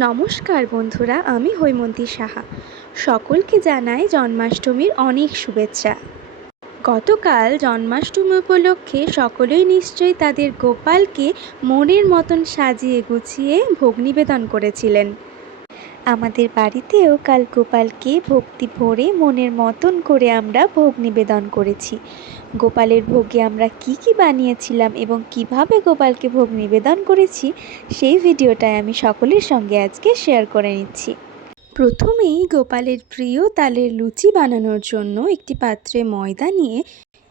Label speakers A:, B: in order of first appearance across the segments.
A: নমস্কার বন্ধুরা, আমি হৈমন্তী সাহা। সকলকে জানাই জন্মাষ্টমীর অনেক শুভেচ্ছা। গতকাল জন্মাষ্টমী উপলক্ষে সকলেই নিশ্চয়ই তাদের গোপালকে মনের মতন সাজিয়ে গুছিয়ে ভোগ নিবেদন করেছিলেন। আমাদের বাড়িতেও কাল গোপালকে ভক্তি ভরে মনের মতন করে আমরা ভোগ নিবেদন করেছি। গোপালের ভোগে আমরা কি কি বানিয়েছিলাম এবং কীভাবে গোপালকে ভোগ নিবেদন করেছি, সেই ভিডিওটাই আমি সকলের সঙ্গে আজকে শেয়ার করে নিচ্ছি। প্রথমেই গোপালের প্রিয় তালের লুচি বানানোর জন্য একটি পাত্রে ময়দা নিয়ে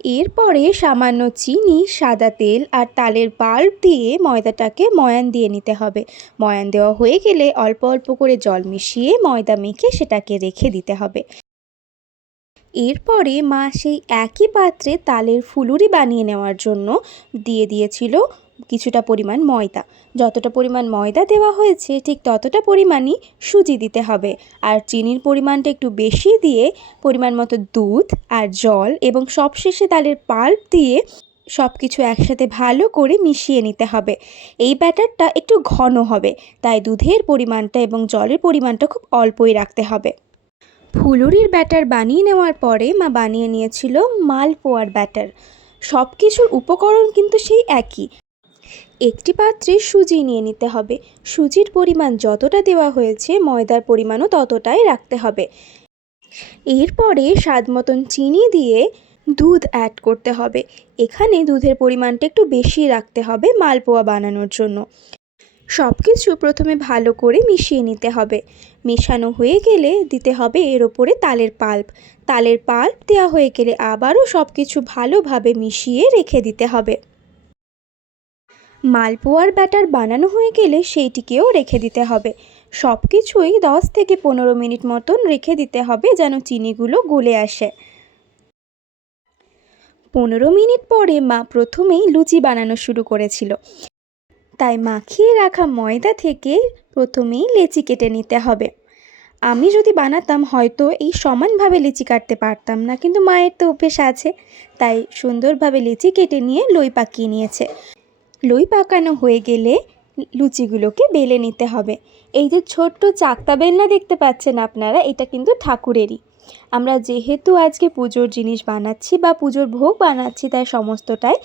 A: এরপরে সামান্য চিনি, সাদা তেল আর তালের বাল্ব দিয়ে ময়দাটাকে ময়ান দিয়ে নিতে হবে। ময়ান দেওয়া হয়ে গেলে অল্প অল্প করে জল মিশিয়ে ময়দা মেখে সেটাকে রেখে দিতে হবে। এরপরে মা সেই একই পাত্রে তালের ফুলুরি বানিয়ে নেওয়ার জন্য দিয়ে দিয়েছিল কিছুটা পরিমাণ ময়দা। যতটা পরিমাণ ময়দা দেওয়া হয়েছে, ঠিক ততটা পরিমাণই সুজি দিতে হবে। আর চিনির পরিমাণটা একটু বেশি দিয়ে পরিমাণ মতো দুধ আর জল এবং সবশেষে তালের পাল্প দিয়ে সব কিছু একসাথে ভালো করে মিশিয়ে নিতে হবে। এই ব্যাটারটা একটু ঘন হবে, তাই দুধের পরিমাণটা এবং জলের পরিমাণটা খুব অল্পই রাখতে হবে। ফুলুরির ব্যাটার বানিয়ে নেওয়ার পরে মা বানিয়ে নিয়েছিল মালপোয়ার ব্যাটার। সব কিছুর উপকরণ কিন্তু সেই একই একটি পাত্রে সুজি নিয়ে নিতে হবে। সুজির পরিমাণ যতটা দেওয়া হয়েছে, ময়দার পরিমাণও ততটাই রাখতে হবে। এরপরে স্বাদ মতন চিনি দিয়ে দুধ অ্যাড করতে হবে। এখানে দুধের পরিমাণটা একটু বেশি রাখতে হবে মালপোয়া বানানোর জন্য। সব কিছু প্রথমে ভালো করে মিশিয়ে নিতে হবে। মেশানো হয়ে গেলে দিতে হবে এর ওপরে তালের পাল্প। তালের পাল্প দেওয়া হয়ে গেলে আবারও সব কিছু ভালোভাবে মিশিয়ে রেখে দিতে হবে। মালপোয়ার ব্যাটার বানানো হয়ে গেলে সেইটিকেও রেখে দিতে হবে। সব কিছুই দশ থেকে পনেরো মিনিট মতন রেখে দিতে হবে যেন চিনিগুলো গলে আসে। পনেরো মিনিট পরে মা প্রথমেই লুচি বানানো শুরু করেছিল। তাই মাখিয়ে রাখা ময়দা থেকে প্রথমেই লেচি কেটে নিতে হবে। আমি যদি বানাতাম হয়তো এই সমানভাবে লিচি কাটতে পারতাম না, কিন্তু মায়ের তো অভ্যেস আছে, তাই সুন্দরভাবে লিচি কেটে নিয়ে লই পাকিয়ে নিয়েছে। লই পাকানো হয়ে গেলে লুচিগুলোকে বেলে নিতে হবে। এই যে ছোট্ট চাকতা বেলনা দেখতে পাচ্ছেন আপনারা, এটা কিন্তু ঠাকুরেরই। আমরা যেহেতু আজকে পুজোর জিনিস বানাচ্ছি বা পুজোর ভোগ বানাচ্ছি, তাই সমস্তটাই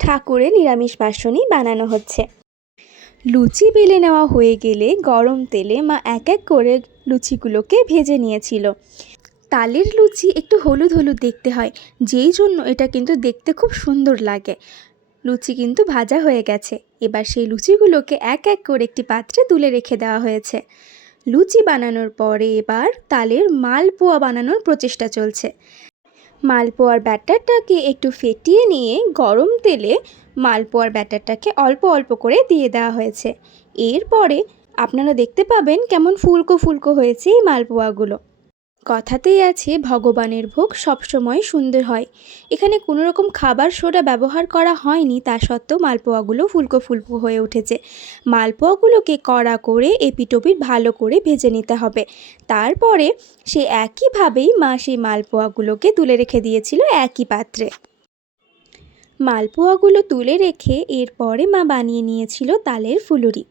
A: ঠাকুরের নিরামিষ বাসনই বানানো হচ্ছে। লুচি বেলে নেওয়া হয়ে গেলে গরম তেলে মা এক এক করে লুচিগুলোকে ভেজে নিয়েছিল। তালের লুচি একটু হলুদ হলুদ দেখতে হয়, যেই জন্য এটা কিন্তু দেখতে খুব সুন্দর লাগে। লুচি কিন্তু ভাজা হয়ে গেছে। এবার সেই লুচিগুলোকে এক এক করে একটি পাত্রে তুলে রেখে দেওয়া হয়েছে। লুচি বানানোর পরে এবার তালের মালপোয়া বানানোর প্রচেষ্টা চলছে। মালপোয়ার ব্যাটারটাকে একটু ফেটিয়ে নিয়ে গরম তেলে মালপোয়ার ব্যাটারটাকে অল্প অল্প করে দিয়ে দেওয়া হয়েছে। এরপরে আপনারা দেখতে পাবেন কেমন ফুলকো ফুলকো হয়েছে এই মালপোয়াগুলো। কথাতেই আছে, ভগবানের ভোগ সবসময় সুন্দর হয়। এখানে কোনো রকম খাবার সোডা ব্যবহার করা হয়নি, তা সত্ত্বেও মালপোয়াগুলো ফুলকো ফুলকো হয়ে উঠেছে। মালপোয়াগুলোকে কড়া করে এপিটোপিট ভালো করে ভেজে নিতে হবে। তারপরে সে একইভাবেই মা সেই মালপোয়াগুলোকে তুলে রেখে দিয়েছিল একই পাত্রে। মালপোয়াগুলো তুলে রেখে এরপরে মা বানিয়ে নিয়েছিল তালের ফুলুরি।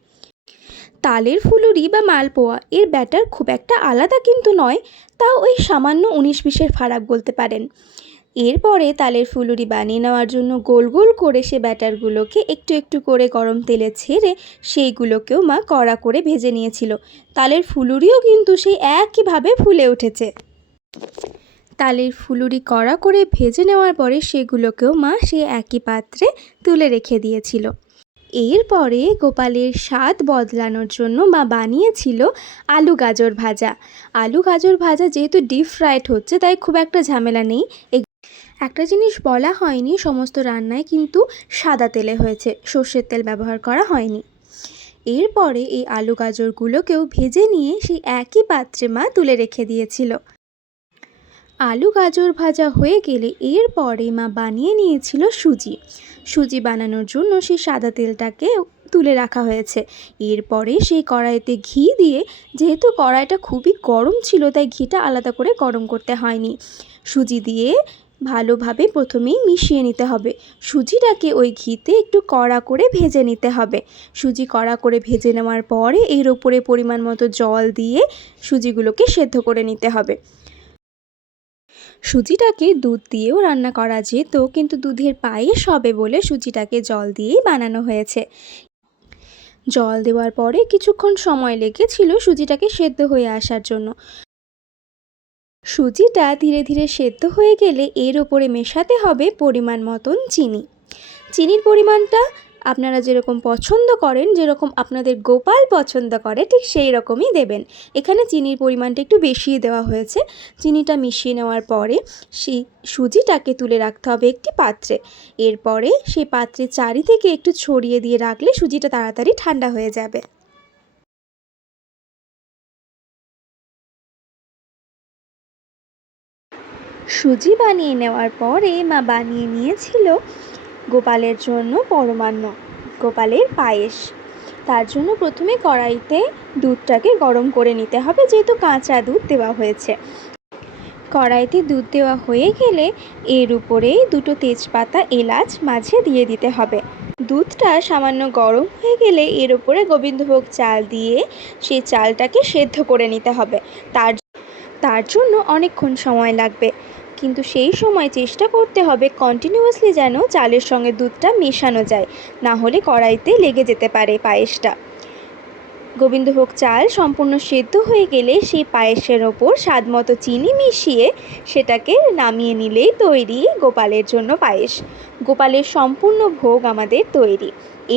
A: তালের ফুলুরি বা মালপোয়া, এর ব্যাটার খুব একটা আলাদা কিন্তু নয়, তাও ওই সামান্য উনিশ বিশের ফারাক বলতে পারেন। এরপরে তালের ফুলুরি বানিয়ে নেওয়ার জন্য গোল গোল করে সে ব্যাটারগুলোকে একটু একটু করে গরম তেলে ছেড়ে সেইগুলোকেও মা কড়া করে ভেজে নিয়েছিল। তালের ফুলুরিও কিন্তু সেই একইভাবে ফুলে উঠেছে। তালের ফুলুরি কড়া করে ভেজে নেওয়ার পরে সেগুলোকেও মা সে একই পাত্রে তুলে রেখে দিয়েছিল। এরপরে গোপালের স্বাদ বদলানোর জন্য মা বানিয়েছিল আলু গাজর ভাজা। আলু গাজর ভাজা যেহেতু ডিপ ফ্রাইড হচ্ছে, তাই খুব একটা ঝামেলা নেই। একটা জিনিস বলা হয়নি, সমস্ত রান্নায় কিন্তু সাদা তেলে হয়েছে, সর্ষের তেল ব্যবহার করা হয়নি। এরপরে এই আলু গাজরগুলোকেও ভেজে নিয়ে সেই একই পাত্রে মা তুলে রেখে দিয়েছিল। আলু গাজর ভাজা হয়ে গেলে এরপরে মা বানিয়ে নিয়েছিল সুজি। সুজি বানানোর জন্য সেই সাদা তেলটাকে তুলে রাখা হয়েছে। এরপরে সেই কড়াইতে ঘি দিয়ে, যেহেতু কড়াইটা খুবই গরম ছিল, তাই ঘিটা আলাদা করে গরম করতে হয়নি। সুজি দিয়ে ভালোভাবে প্রথমেই মিশিয়ে নিতে হবে। সুজিটাকে ওই ঘিতে একটু কড়া করে ভেজে নিতে হবে। সুজি কড়া করে ভেজে নেওয়ার পরে এর ওপরে পরিমাণ মতো জল দিয়ে সুজিগুলোকে সেদ্ধ করে নিতে হবে। সুজিটাকে দুধ দিয়েও রান্না করা যেত, কিন্তু দুধের পায়েস হবে বলে সুজিটাকে জল দিয়েই বানানো হয়েছে। জল দেওয়ার পরে কিছুক্ষণ সময় লেগেছিল সুজিটাকে সেদ্ধ হয়ে আসার জন্য। সুজিটা ধীরে ধীরে সেদ্ধ হয়ে গেলে এর ওপরে মেশাতে হবে পরিমাণ মতন চিনি। চিনির পরিমাণটা আপনারা যেরকম পছন্দ করেন, যেরকম আপনাদের গোপাল পছন্দ করে, ঠিক সেই রকমই দেবেন। এখানে চিনির পরিমাণটা একটু বেশিই দেওয়া হয়েছে। চিনিটা মিশিয়ে নেওয়ার পরে সেই সুজিটাকে তুলে রাখতে হবে একটি পাত্রে। এরপরে সেই পাত্রে চারিদিকে একটু ছড়িয়ে দিয়ে রাখলে সুজিটা তাড়াতাড়ি ঠান্ডা হয়ে যাবে। সুজি বানিয়ে নেওয়ার পরে মা বানিয়ে নিয়েছিল গোপালের জন্য পরমান্ন, গোপালের পায়েস। তার জন্য প্রথমে কড়াইতে দুধটাকে গরম করে নিতে হবে, যেহেতু কাঁচা দুধ দেওয়া হয়েছে। কড়াইতে দুধ দেওয়া হয়ে গেলে এর উপরে দুটো তেজপাতা, এলাচ মাঝে দিয়ে দিতে হবে। দুধটা সামান্য গরম হয়ে গেলে এর উপরে গোবিন্দভোগ চাল দিয়ে সেই চালটাকে সেদ্ধ করে নিতে হবে। তার তার জন্য অনেকক্ষণ সময় লাগবে। কিন্তু সেই সময় চেষ্টা করতে হবে কন্টিনিউয়াসলি যেন চালের সঙ্গে দুধটা মেশানো যায়, না হলে কড়াইতে লেগে যেতে পারে পায়েসটা। গোবিন্দভোগ চাল সম্পূর্ণ সেদ্ধ হয়ে গেলে সেই পায়েসের ওপর স্বাদ মতো চিনি মিশিয়ে সেটাকে নামিয়ে নিলেই তৈরি গোপালের জন্য পায়েস। গোপালের সম্পূর্ণ ভোগ আমাদের তৈরি।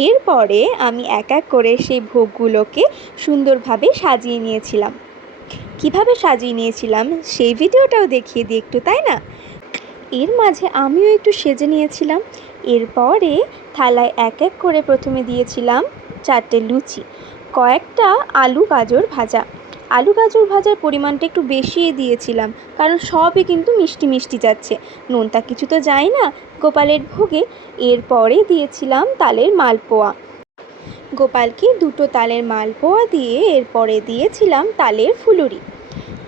A: এরপরে আমি এক এক করে সেই ভোগগুলোকে সুন্দরভাবে সাজিয়ে নিয়েছিলাম। কীভাবে সাজিয়ে নিয়েছিলাম, সেই ভিডিওটাও দেখিয়ে দিই একটু, তাই না? এর মাঝে আমিও একটু সেজে নিয়েছিলাম। এরপরে থালায় এক এক করে প্রথমে দিয়েছিলাম চারটে লুচি, কয়েকটা আলু গাজর ভাজা। আলু গাজর ভাজার পরিমাণটা একটু বেশিই দিয়েছিলাম, কারণ সবই কিন্তু মিষ্টি মিষ্টি যাচ্ছে। নোনতা কিছু তো যায় না গোপালের ভোগে। এরপরে দিয়েছিলাম তালের মালপোয়া। গোপালকে দুটো তালের মালপোয়া দিয়ে এরপরে দিয়েছিলাম তালের ফুলুরি।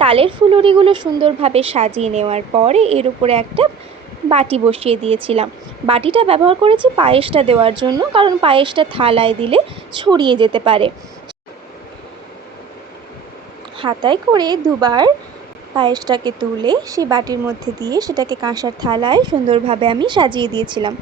A: তালের ফুলুরিগুলো সুন্দরভাবে সাজিয়ে নেওয়ার পরে এর উপরে একটা বাটি বসিয়ে দিয়েছিলাম। বাটিটা ব্যবহার করেছি পায়েসটা দেওয়ার জন্য, কারণ পায়েসটা থালায় দিলে ছড়িয়ে যেতে পারে। হাতায় করে দুবার পায়েসটাকে তুলে সেই বাটির মধ্যে দিয়ে সেটাকে কাঁসার থালায় সুন্দরভাবে আমি সাজিয়ে দিয়েছিলাম।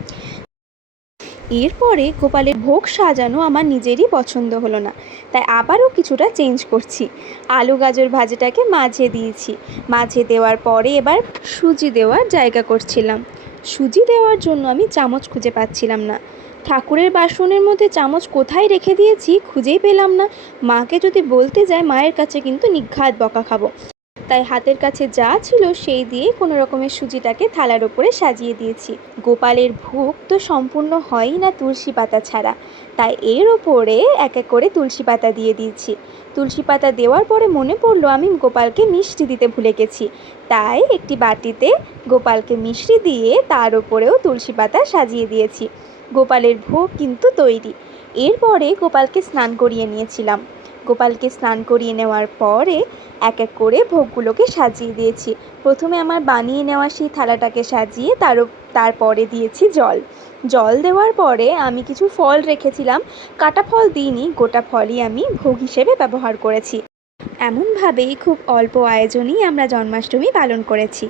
A: এরপরে গোপালের ভোগ সাজানো আমার নিজেরই পছন্দ হলো না। তাই আবারও কিছুটা চেঞ্জ করছি। আলু গাজর ভাজাটাকে মাঝে দিয়েছি। মাঝে দেওয়ার পরে এবার সুজি দেওয়ার জায়গা করছিলাম। সুজি দেওয়ার জন্য আমি চামচ খুঁজে পাচ্ছিলাম না। ঠাকুরের বাসনের মধ্যে চামচ কোথায় রেখে দিয়েছি খুঁজেই পেলাম না। মাকে যদি বলতে যায় মায়ের কাছে কিন্তু নিঘাত বকা খাব। তাই হাতের কাছে যা ছিল সেই দিয়ে কোনো রকমের সুজিটাকে থালার ওপরে সাজিয়ে দিয়েছি। গোপালের ভোগ তো সম্পূর্ণ হয়ই না তুলসী পাতা ছাড়া। তাই এর ওপরে এক এক করে তুলসী পাতা দিয়ে দিয়েছি। তুলসী পাতা দেওয়ার পরে মনে পড়ল আমি গোপালকে মিষ্টি দিতে ভুলে গেছি। তাই একটি বাটিতে গোপালকে মিষ্টি দিয়ে তার ওপরেও তুলসী পাতা সাজিয়ে দিয়েছি। গোপালের ভোগ কিন্তু তৈরি। এরপরে গোপালকে স্নান করিয়ে নিয়েছিলাম। গোপালকে স্নান করিয়ে নেওয়ার পরে এক এক করে ভোগগুলোকে সাজিয়ে দিয়েছি। প্রথমে আমার বানিয়ে নেওয়া সেই থালাটাকে সাজিয়ে তার তারপরে দিয়েছি জল। জল দেওয়ার পরে আমি কিছু ফল রেখেছিলাম। কাটা ফল দিইনি, গোটা ফলই আমি ভোগ হিসেবে ব্যবহার করেছি। এমনভাবেই খুব অল্প আয়োজনেই আমরা জন্মাষ্টমী পালন করেছি।